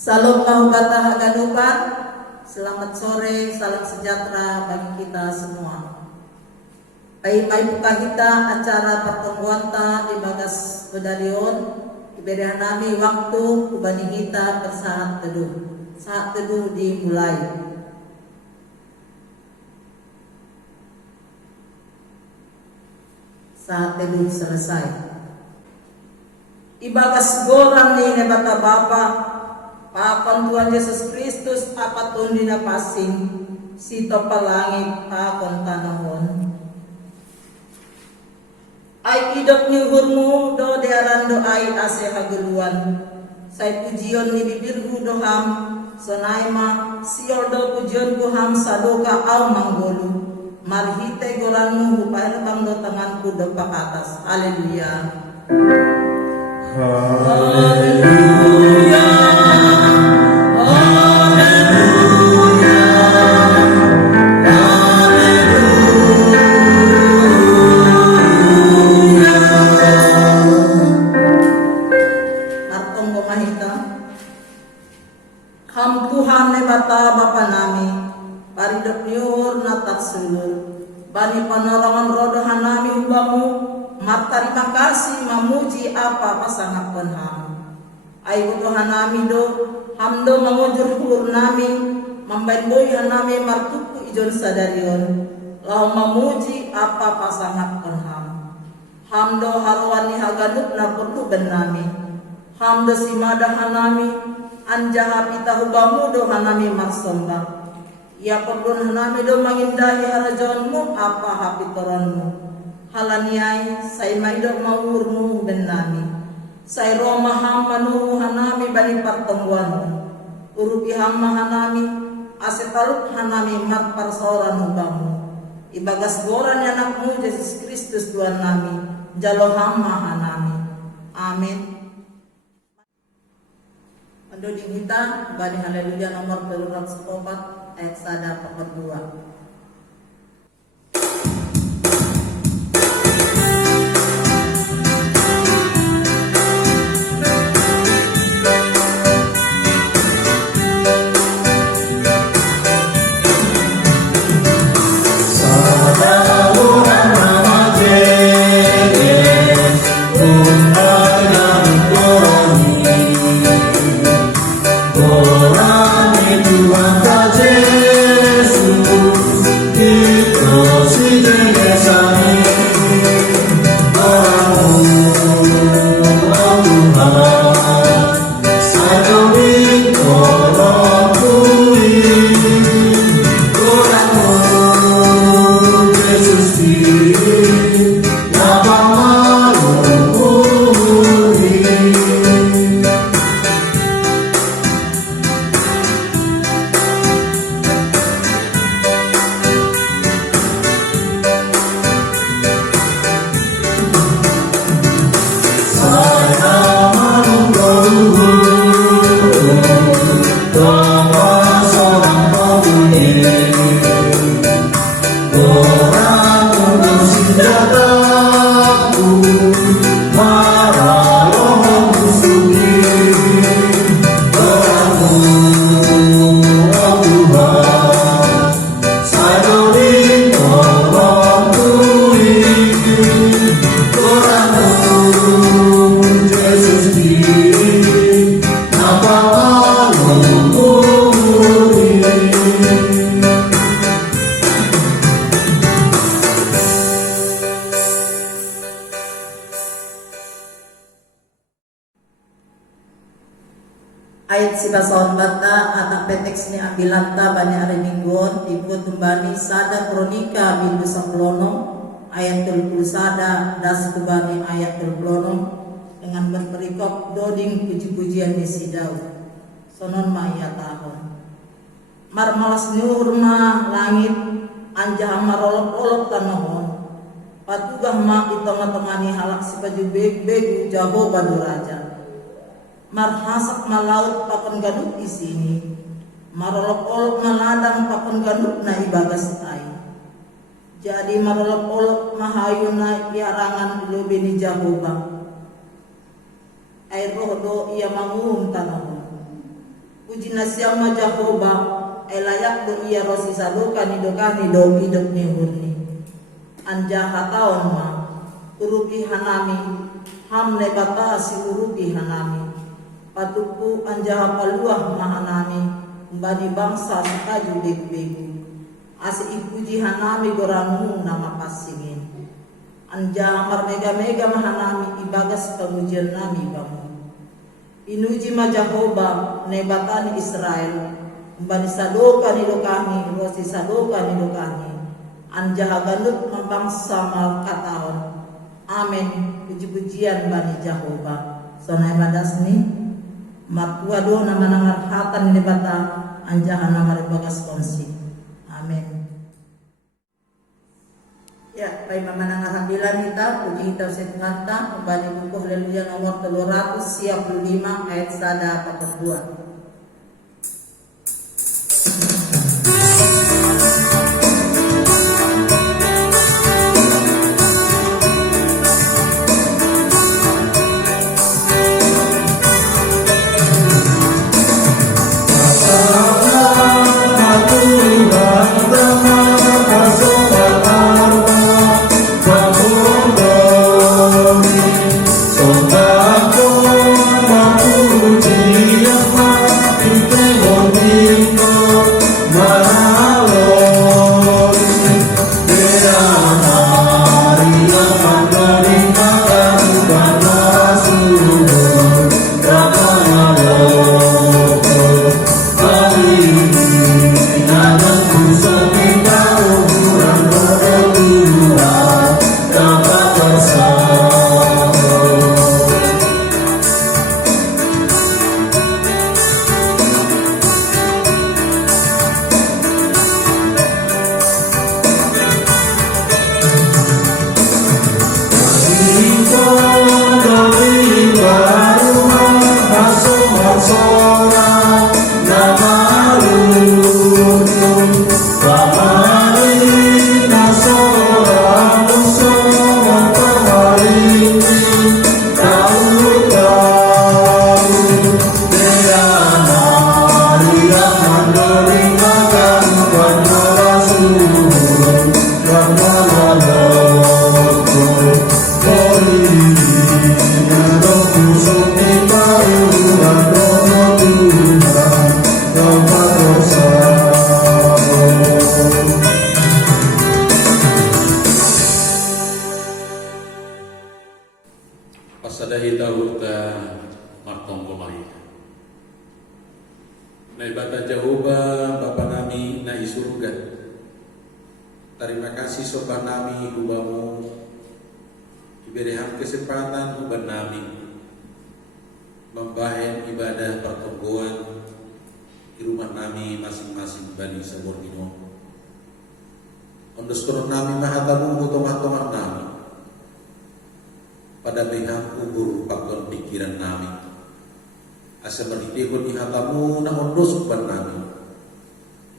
Salam kahugata hagadukan. Selamat sore, salam sejahtera bagi kita semua. Ay buka kita acara pertemuan ta di Bagas Bedalion. Iberihan nami waktu kubani kita bersaat teduh. Saat teduh dimulai. Saat teduh selesai. Ibagas gorang ni nebata Bapa, Pakon Tuhan Yesus Kristus apatun dina pasing, sito palangit pakon tanahon. Ay idok nyuhurmu do dearan do ay ase haguluan. Say pujion ni bibirhu do ham, sonaima siol do pujion ku ham sadoka au manggolu. Marhite goranmu hupahilabang do tanganku do pakatas. Haleluya. Haleluya. Bani panarangan rodohan nami ubamu, terima kasih memuji apa pasangan penham. Ayo rodohan nami do, hamdo mengujur hur nami, membenboy nami martuku ijon sadarion. Lau memuji apa pasangan penham. Hamdo harwani hagaduk na perlu benami. Hamdo simadahan nami, anjaha pita hubamu do hanami marsombak. Ya perdun nami do mengindahi harajonmu apa hapitoronmu. Halaniai say maido mawurmu benami. Say roma hamanu hanami bani pertemuanmu. Urupi hamma hanami asetaluk hanami mat parsoran hubamu. Ibagas goran anakmu Yesus Kristus Tuhan nami. Jalo hamma hanami. Amin. Mendoding kita bani haleluya nomor 204 ayat 1/2. Ayat si basaon bata anak peteks ni ambilanta bani ari mingguon ikut kembali sada kronika bindu saplono ayat 30 sada das kubani ayat 30 dengan berperikop doding puji-pujian di sidau sonon maya tahun marmalas nyurma langit anjah marolok-olok tanahon patugah ma itong-tongani halak si baju beg-beg jago badu raja marhasak malaut pakon gaduk di sini, marolok-olok maladang pakon gaduk na ibagas ay. Jadi marolok-olok mahayu na iarangan lobe ni Jehovah. Ay roh do ia mangun tanahon. puji nasyama Jahoba ay layak do iya rosi saluka ni dokani do hidup ni hurni anja hataon ma urupi hanami hamne batasi urupi hanami patuku anja hapaluah mahanami mbani bangsa sekaju begu-begu asi ipuji hanami goramu nama pasingin anja hamar mega-mega mahanami ibagas pengujian nami bamu inuji ma Jahoba nebatani Israel mbani sadoka ni dokani rosi sadoka ni dokani anja haganut mambangsa mal kataon amin puji-pujian bani Jahoba sonai badasni matua do nama nangar hatan ni bata anja nama bagas konsi amin. Ya, baik memanang alhamdulillah kita puji kita setengata kembali buku haleluya nomor 355 ayat 142. Naibata Jahoba Bapa nami na isurga. Terima kasih sopan nami hubamu diberikan kesempatan huban nami membahen ibadah pertemuan di rumah nami masing-masing Bani Samurdino. Ondos nami mahatamu mutomah-tomah nami pada pihak kubur pakon pikiran nami asa berdikon ihatamu na ondos ban nami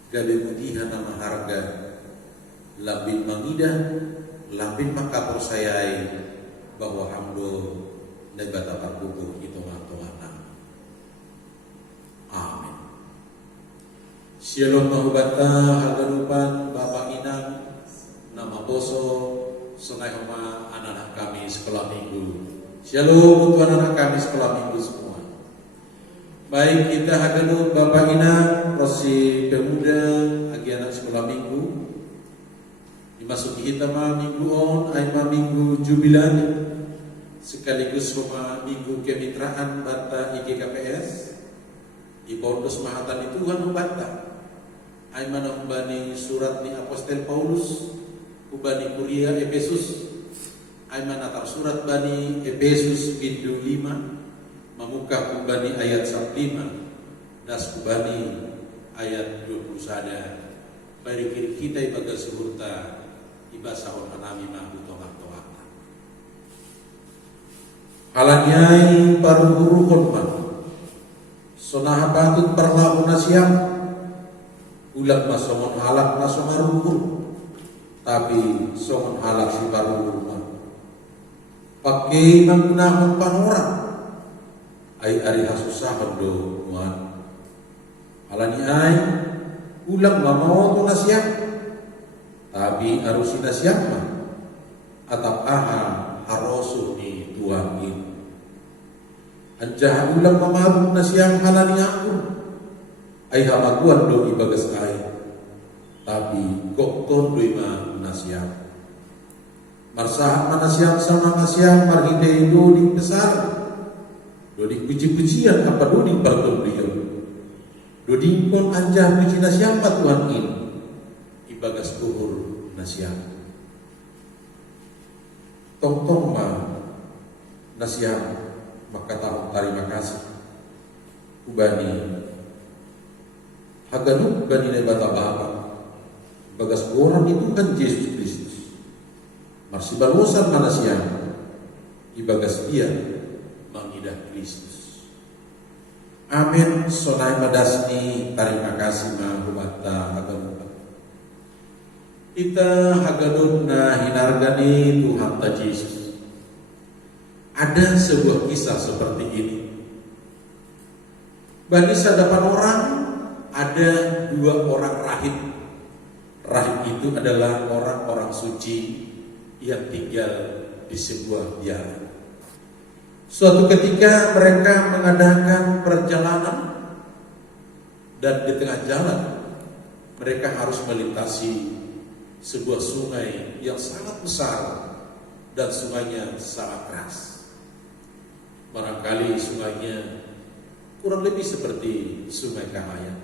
gabe mudiha nama harga labin mangidah labin makapersayai bahwa hamdo dan bata kubur itu matoa nami. Amin. Shalom mahubata haganupan Bapak Inang nama boso sungai homa anak-anak kami sekolah minggu. Shalom untuk anak-anak kami sekolah minggu semua. Baik kita haganut Bapak Inang prosi pemuda agi anak sekolah minggu dimasuki kita mah minggu on aima minggu jubilan sekaligus rumah minggu kemitraan bata IGKPS di Pondos Mahatan itu Tuhan membata aima nambani surat ni Apostel Paulus ubani kuria Efesus aima natar surat bani Efesus bindu 5 memukah kubani ayat 5 das kubani ayat 20 sada barikin kita ibaga suhurta ibasahon manami mahu tongak-tongak halanyai paruhuru konman sonaha patut perlaku siang ulat masomon halak nasomaruhur tapi somon halak si paruhuru man pakai menggunakan panorang ai ari hasusah do muan Alani ai ulang mau tu nasihat, tapi harus nasihat mah atap aha harosu ni tuangin. Anjah ulang mamaru nasihat halani aku, ai hamaguan do ibagas ai, tapi kok ton do ima nasihat. Marsahat manasihat sama nasihat marhidai do di besar, do di puji-pujian apa do di bertemu beliau. Dodi pun anjah puji nasihat Tuhan ini ibagas kuhur nasihat. Tong-tong ma nasihat maka tahu terima kasih. Ubani haganu bani nebata bapa bagas orang itu kan Yesus Kristus. Marsi balusan manasihat ibagas dia mengidah Kristus. Amin. Sonai madasni terima kasih mahumata haganupa. Kita hagadun na hinargani Tuhan ta Yesus. Ada sebuah kisah seperti ini. Bagi sadapan orang ada 2 orang rahib. Rahib itu adalah orang-orang suci yang tinggal di sebuah biara. Suatu ketika mereka mengadakan perjalanan dan di tengah jalan mereka harus melintasi sebuah sungai yang sangat besar dan sungainya sangat keras. Barangkali sungainya kurang lebih seperti sungai Kahayan.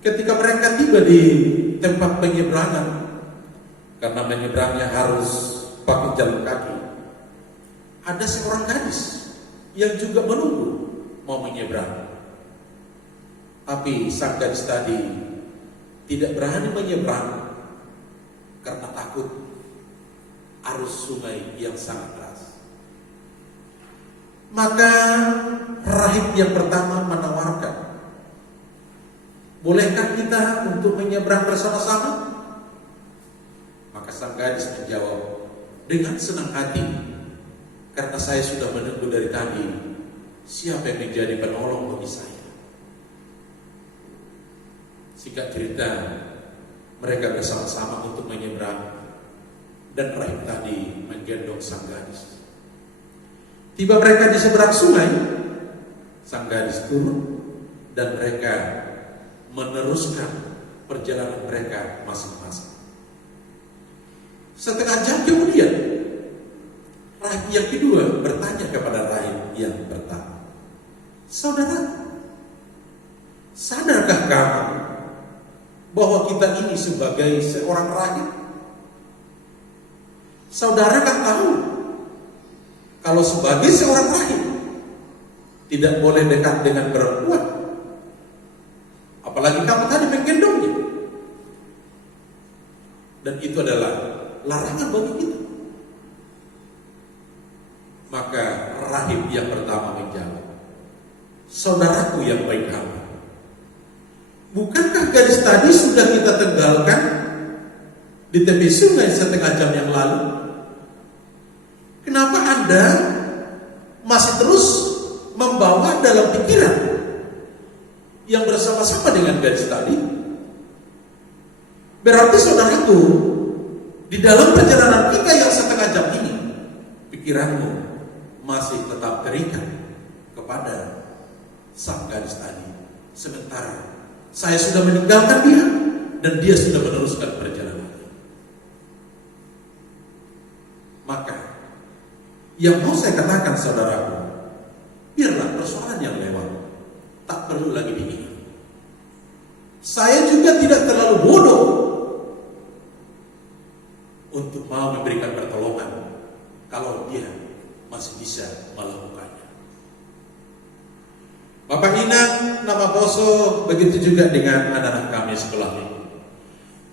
Ketika mereka tiba di tempat penyeberangan, karena menyeberangnya harus pakai jalan kaki, ada seorang gadis yang juga menunggu mau menyeberang. Tapi sang gadis tadi tidak berani menyeberang karena takut arus sungai yang sangat deras. Maka rahib yang pertama menawarkan, bolehkah kita untuk menyeberang bersama-sama? Maka sang gadis menjawab dengan senang hati, karena saya sudah menunggu dari tadi, siapa yang menjadi penolong bagi saya? Singkat cerita, mereka bersama-sama untuk menyeberang, dan rahib tadi menggendong sang gadis. Tiba mereka di seberang sungai, sang gadis turun, dan mereka meneruskan perjalanan mereka masing-masing. Setengah jam kemudian, rahib yang kedua bertanya kepada rahib yang pertama, saudara, sadarkah kamu bahwa kita ini sebagai seorang rahib? Saudara kan tahu kalau sebagai seorang rahib tidak boleh dekat dengan perempuan, apalagi kamu tadi menggendongnya, dan itu adalah larangan bagi kita. Maka rahib yang pertama menjawab, saudaraku yang baik hati, bukankah gadis tadi sudah kita tinggalkan di tepi sungai setengah jam yang lalu? Kenapa Anda masih terus membawa dalam pikiran yang bersama-sama dengan gadis tadi? Berarti saudaraku, di dalam perjalanan kita yang setengah jam ini, pikiranmu masih tetap terikat kepada sang gadis tadi. Sementara saya sudah meninggalkan dia dan dia sudah meneruskan perjalanannya. Maka yang mau saya katakan saudaraku, biarlah persoalan yang lewat, tak perlu lagi diingat. Saya juga tidak terlalu bodoh untuk mau memberikan pertolongan kalau dia masih bisa melakukannya. Bapak Inang, nama Boso, begitu juga dengan anak-anak kami sekolah ini.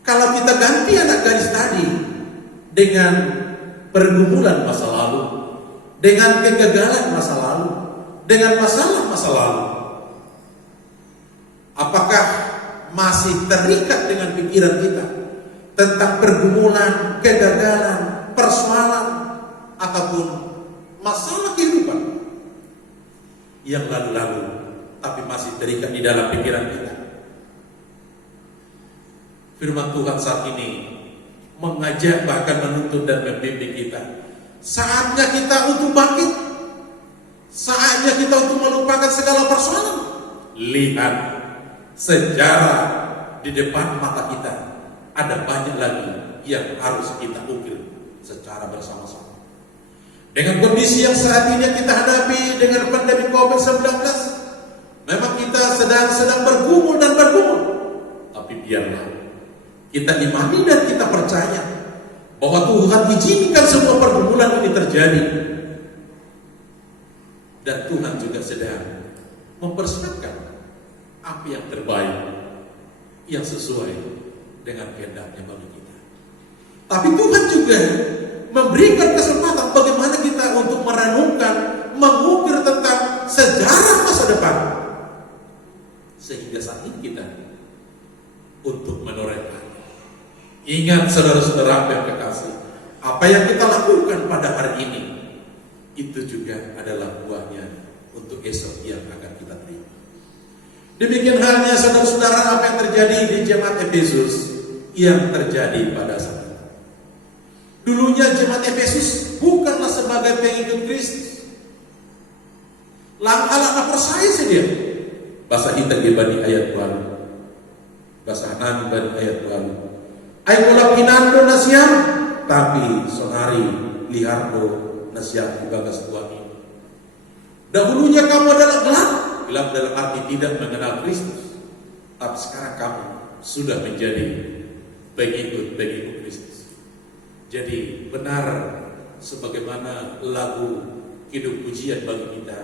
Kalau kita ganti anak gadis tadi dengan pergumulan masa lalu, dengan kegagalan masa lalu, dengan masalah masa lalu, apakah masih terikat dengan pikiran kita tentang pergumulan, kegagalan, persoalan, ataupun masalah kehidupan yang lalu-lalu tapi masih terikat di dalam pikiran kita. Firman Tuhan saat ini mengajak, bahkan menuntut dan membimbing kita. Saatnya kita untuk bangkit. Saatnya kita untuk melupakan segala persoalan. Lihat sejarah di depan mata kita. Ada banyak lagi yang harus kita ukir secara bersama-sama. Dengan kondisi yang saat ini kita hadapi dengan pandemi COVID-19, memang kita sedang bergumul dan bergumul. Tapi biarlah kita imani dan kita percaya bahwa Tuhan izinkan semua pergumulan ini terjadi. Dan Tuhan juga sedang mempersiapkan apa yang terbaik, yang sesuai dengan kehendaknya bagi kita. Tapi Tuhan juga memberikan kesempatan bagaimana kita untuk merenungkan, mengukir tentang sejarah masa depan, sehingga saat ini kita untuk menorehkan. Ingat saudara-saudara yang kekasih, apa yang kita lakukan pada hari ini itu juga adalah buahnya untuk esok yang akan kita terima. Demikian halnya saudara-saudara apa yang terjadi di jemaat Efesus yang terjadi pada saat itu. Dulunya jemaat Efesus bukanlah sebagai pengikut Kristus. Langkah-langkah percaya saja. Bahasa kita di ayat 2. Bahasa Hanan bani ayat 2. Ai bola pinando nasiam tapi sonari lihardo nasiam bagas tuani. Dahulunya kamu adalah gelap dalam arti tidak mengenal Kristus. Tapi sekarang kamu sudah menjadi pengikut Kristus. Jadi benar sebagaimana lagu hidup pujian bagi kita,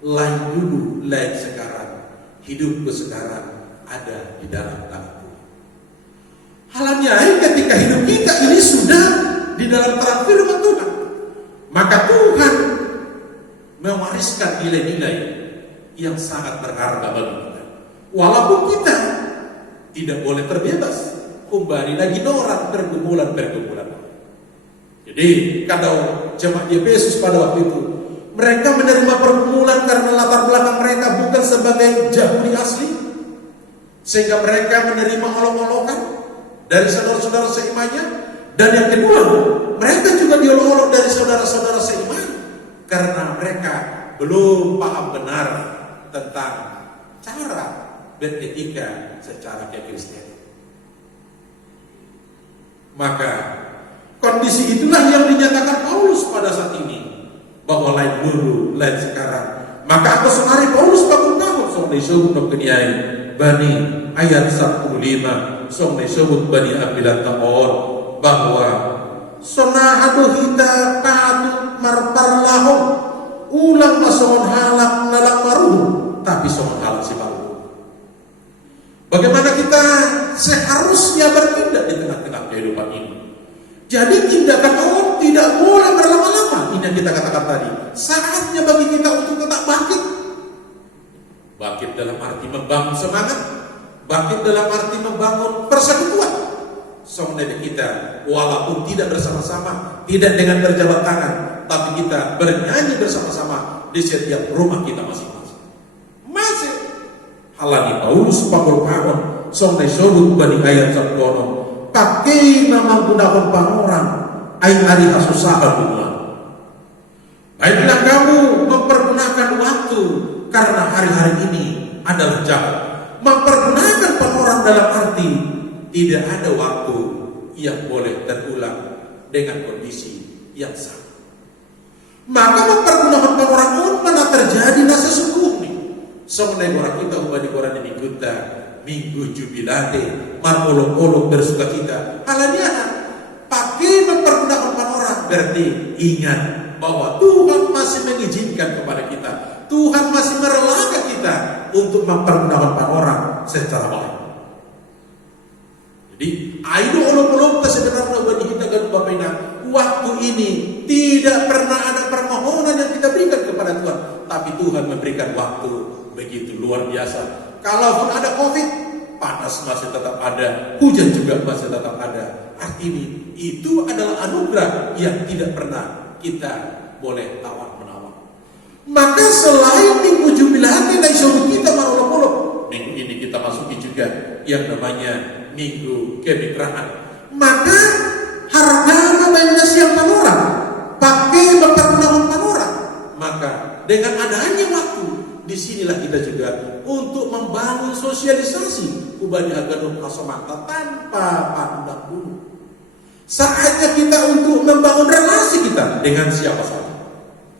lain dulu, lain sekarang, hidupku sekarang ada di dalam tangan. Halnya ketika hidup kita ini sudah di dalam terang firman Tuhan, maka Tuhan mewariskan nilai-nilai yang sangat berharga bagi kita. Walaupun kita tidak boleh terbebas, kembali lagi orang pergumulan. Jadi kalau jemaat Efesus pada waktu itu, mereka menerima pergumulan karena latar belakang mereka bukan sebagai Yahudi asli, sehingga mereka menerima olok-olokan dari saudara-saudara seimannya. Dan yang kedua, mereka juga diolok-olok dari saudara-saudara seiman karena mereka belum paham benar tentang cara beretika secara kekristenan. Maka kondisi itulah yang dinyatakan Paulus pada saat ini, bahwa lain dulu, lain sekarang. Maka aku senari Paulus bangun song disebut keniai bani ayat 15 song disebut bani abilat taon, bahwa sonahadu hita patut marparlahu ulang masongon halak nalak baru, tapi songon halak si baru. Bagaimana kita seharusnya bertindak di tengah-tengah kehidupan ini. Jadi tindakan orang tidak boleh berlama-lama. Ini yang kita katakan tadi. Saatnya bagi kita untuk tetap bangkit. Bangkit dalam arti membangun semangat. Bangkit dalam arti membangun persekutuan. Sebenarnya kita walaupun tidak bersama-sama, tidak dengan berjabat tangan, tapi kita bernyanyi bersama-sama di setiap rumah kita masing-masing. Masih halani Paulus pangol-pangol song disebut bani ayat sabkono. Pakai nama gunakan orang aing hari hasusaha dunia. Baiklah kamu mempergunakan waktu, karena hari-hari ini adalah jahat. Mempergunakan orang dalam arti tidak ada waktu yang boleh terulang dengan kondisi yang sama. Maka mempergunakan orang mana terjadi nasa sesungguhnya. Sebenarnya orang kita ubah orang ini kita minggu jubilate, marolok-olok bersuka cita. Halanya pakai mempergunakan orang berarti ingat bahwa Tuhan masih mengizinkan kepada kita. Tuhan masih merelakan kita untuk mempergunakan orang secara baik. Jadi, ayo olok-olok sebenarnya bagi kita kan Bapak, waktu ini tidak pernah ada permohonan yang kita berikan kepada Tuhan, tapi Tuhan memberikan waktu begitu luar biasa. Kalaupun ada COVID, panas masih tetap ada, hujan juga masih tetap ada. Artinya itu adalah anugerah yang tidak pernah kita boleh tawar-menawar. Maka selain minggu jubilan kita yang namanya Minggu Kemitraan. Maka harga bayar siang panorang pakai bertahun panorang. Maka dengan adanya waktu, disinilah kita juga untuk membangun sosialisasi kubani Haganup Kasomata tanpa pandang bulu. Saatnya kita untuk membangun relasi kita dengan siapa saja.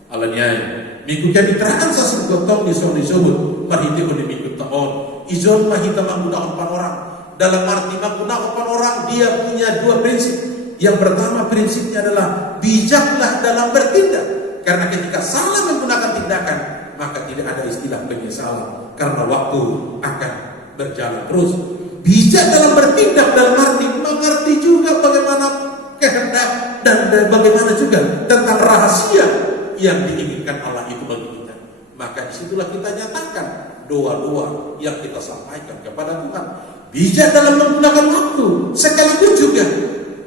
Alanya Minggu Kemitraan sasuk gotong disebut marhiti di minggu tahun izon mahita menggunakan orang. Dalam arti menggunakan orang, dia punya dua prinsip. Yang pertama prinsipnya adalah bijaklah dalam bertindak. Karena ketika salah menggunakan tindakan, maka tidak ada istilah penyesalan. Karena waktu akan berjalan terus. Bijak dalam bertindak dalam arti mengerti juga bagaimana kehendak dan bagaimana juga tentang rahasia yang diinginkan Allah itu bagi kita. Maka disitulah kita nyatakan doa-doa yang kita sampaikan kepada Tuhan. Bijak dalam menggunakan waktu. Sekaligus juga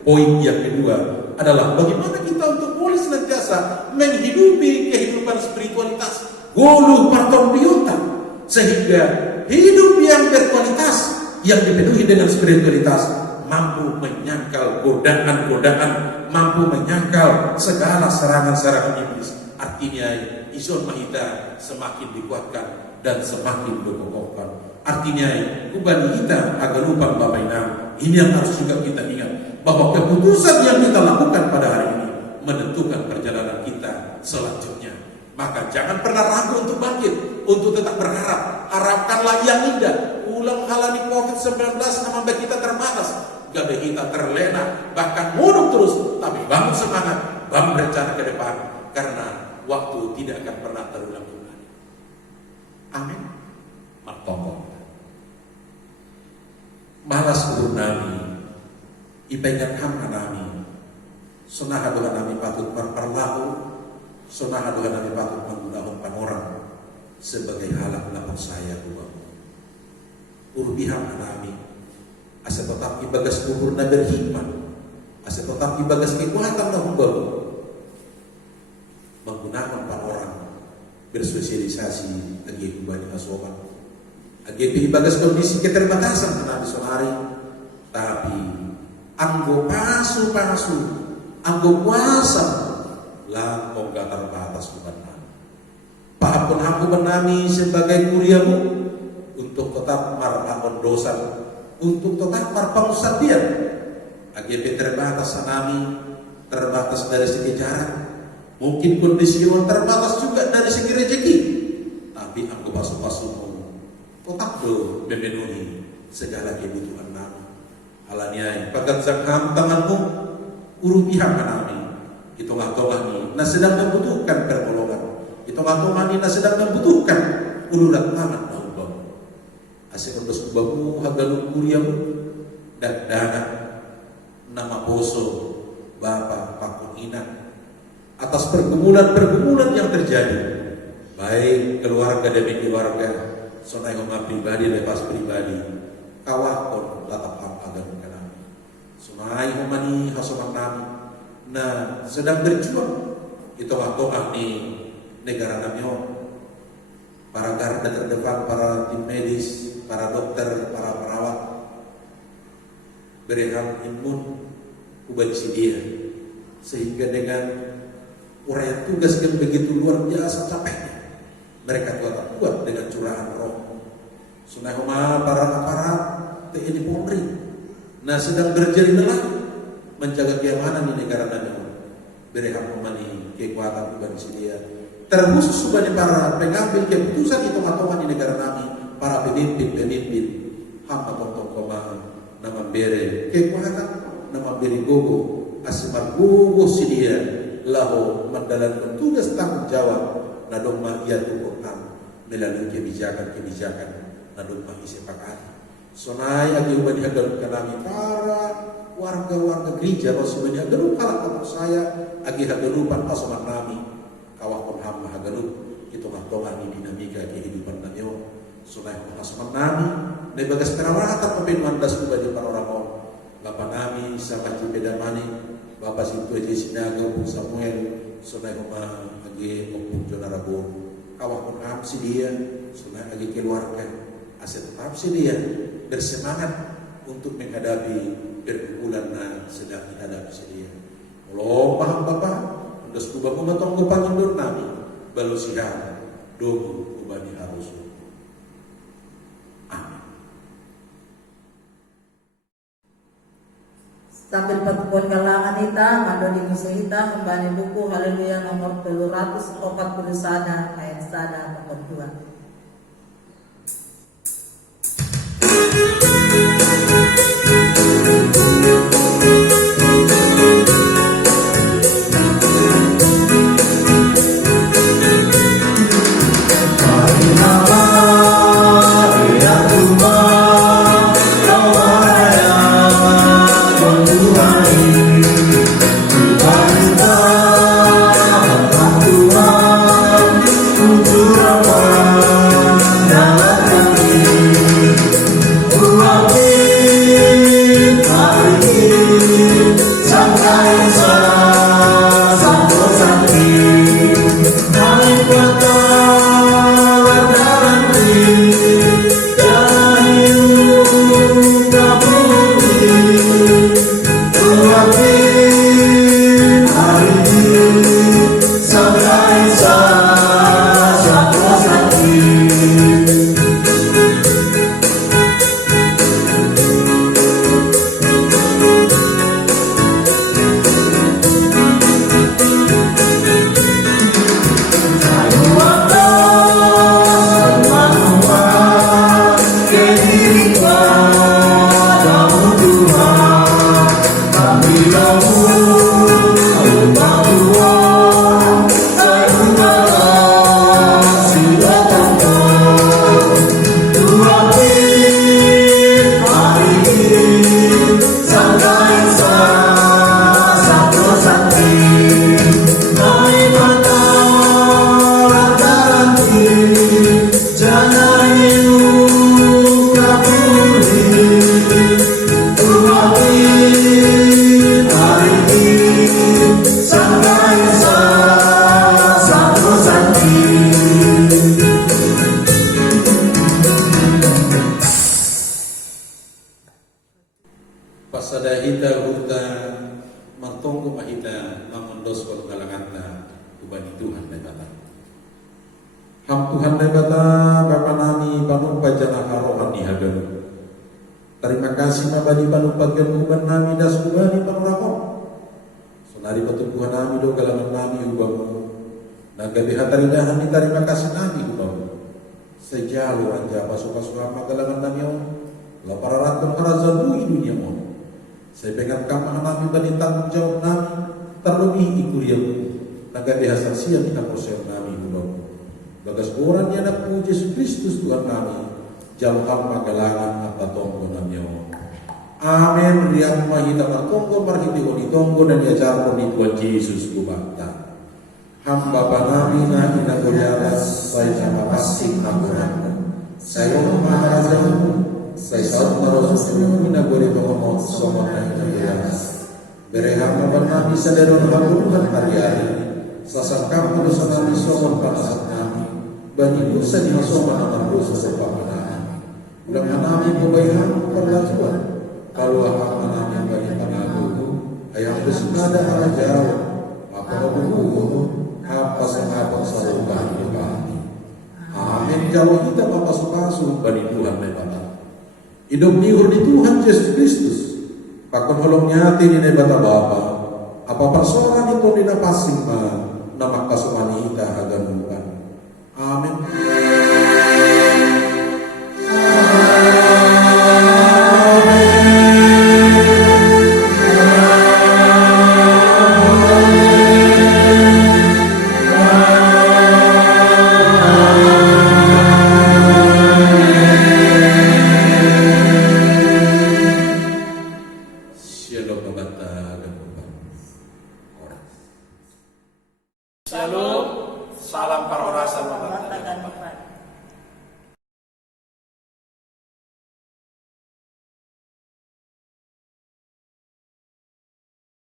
poin yang kedua adalah bagaimana kita untuk boleh senantiasa menghidupi kehidupan spiritualitas golu parton biota, sehingga hidup yang berkualitas yang dipenuhi dengan spiritualitas mampu menyangkal godaan-godaan, mampu menyangkal segala serangan-serangan iblis. Artinya izon mahita semakin dikuatkan dan semakin dikokohkan. Artinya kubani kita agak lupa Bapak Inam. Ini yang harus juga kita ingat, bahwa keputusan yang kita lakukan pada hari ini menentukan perjalanan kita selanjutnya. Maka jangan pernah ragu untuk bangkit, untuk tetap berharap. Harapkanlah yang indah. Ulang halani COVID-19 nama kita terbatas, gabe kita terlena, bahkan mundur terus. Tapi bangun semangat, bangun rencana ke depan, karena waktu tidak akan pernah terulang kembali. Amin. Martoko. Malas nami, ipengan ham nami, sunah doa nami patut berperlahu, sunah doa nami patut menggunakan panorang sebagai halak lapang saya buang. Urbiham nami, asa tetap ibagas kubur na berhikmat, asa tetap ibagas kekuatan na humbal, menggunakan panorang bersosialisasi bagi kubani asoman. Agi ibagas kondisi keterbatasan nabi sonari, tapi anggo pasu anggo kuasa lampau gak terbatas bukan nami. Paapun aku benami sebagai kuriamu untuk tetap marpahon dosa, untuk tetap marpahon sadian. Agi terbatas nami, terbatas dari segi jarak, mungkin kondisi terbatas juga dari segi rezeki, tapi anggo pasu-pasu tetap do memenuhi segala kebutuhan nami. Alanya pakat zakam tanganmu urubihan nami. Itu ngatolah ni na sedang membutuhkan pertolongan. Itu ngatolah ni na sedang membutuhkan uluran tangan Allah. Asik untuk subamu hagalu kuriamu dan dana nama boso Bapak Pakun Ina atas pergumulan-pergumulan yang terjadi, baik keluarga demi keluarga, sonai homa pribadi lepas pribadi, kawakon latap agar kami. Sonai homa ni hasoman kami, nah sedang berjuang itu waktu ahli negara kami, para garda terdepan, para tim medis, para dokter, para perawat, berehal imun kubadisi dia, sehingga dengan uraian tugas yang begitu luar biasa capeknya, mereka tetap kuat dengan curahan roh. Sunai homa para aparat TNI Polri, nah sedang berjeri lelah menjaga keamanan di negara kami. Berehak memani kekuatan kubadisi dia, terkhusus subani para pengambil keputusan itu matoman di negara kami, para pemimpin hamba tong koma nama bere kekuatan, nama beri gogo asimar gogo si dia lahu mendalankan tugas tanggung jawab nadoma ia Quran melalui kebijakan nadoma isepakati. Sonai agi ubani agalun kalami para warga-warga gereja Rasulullah agalun kalak saya agi hagalupan pasoman nami kawakon hamba hagalup itu ngatongan di dinamika kehidupan nami. Sonai pasoman nami ne bagas perawatan pepenuhan das ubani para orang Bapak nami sama Cipedamani, Bapak Sintu Eje Sinaga, Bung Samuel, Sonai Homa Agi Opung Jonarabun, Kawakun Amsi dia, Sonai Agi keluarga, Asa tetap sedia bersemangat untuk menghadapi pergumulan sedang dihadapi sedia. Kalau paham Bapak, undas kubah kumatong kupangindun nami, balu sihan, dobu kubani harus. Amin. Sambil pagpon kalangan ita, madoni musuhita, kembali buku Haleluya nomor 240 sana, ayat sana, nomor 2. Pasadahita huta mantonggo mahita mamondos kon kalanganta ubani Tuhan lebata. Ham Tuhan lebata Bapa nami panumpa jana harohani hadan. Terima kasih mabadi panumpa kenuban nami das ubani panurako. Sonari patubuhan nami do kalangan nami ubamu. Nagabi hataridahan ni terima kasih nami ubamu. Sejalo anja pasu-pasu ama kalangan nami on. Lapararat kon karazadu dunia on. Saya pengen kamu nami bani tanggung jawab nami terlebih ikuriamu naga dihasal siang kita proses nami ubamu. Bagas orang yang nak puji Yesus Kristus Tuhan kami jauh hamba galangan apa tonggo nami on. Amin. Riang mahita tonggo marhiti oni tonggo dan diajar oni Tuhan Yesus kubakta. Hamba panami na inagoyara saya sama pasing nagoran. Saya maharajamu. Saya saat narosusimu inagori pengomot somot na inagoyas. Bereham naman nami sa deron hapuluhan hari-hari. Sasangkam mo sa nami somot panasat nami. Bani dosa di masoma naman dosa sa pamanahan. Ulang nami bubayhan perlajuan. Kalau hak nami bani panagugu ayang besunada harajaw. Apa mabugugu apa sangapang sa lupa hidupan. Amin. Jauh kita mapasukasu bani Tuhan lebata. Hidup niur di Tuhan Yesus Kristus. Pakon holongnya tini ne bata Bapa. Apa persoalan itu dina pasing ma nama kasumani ita agan. Amin.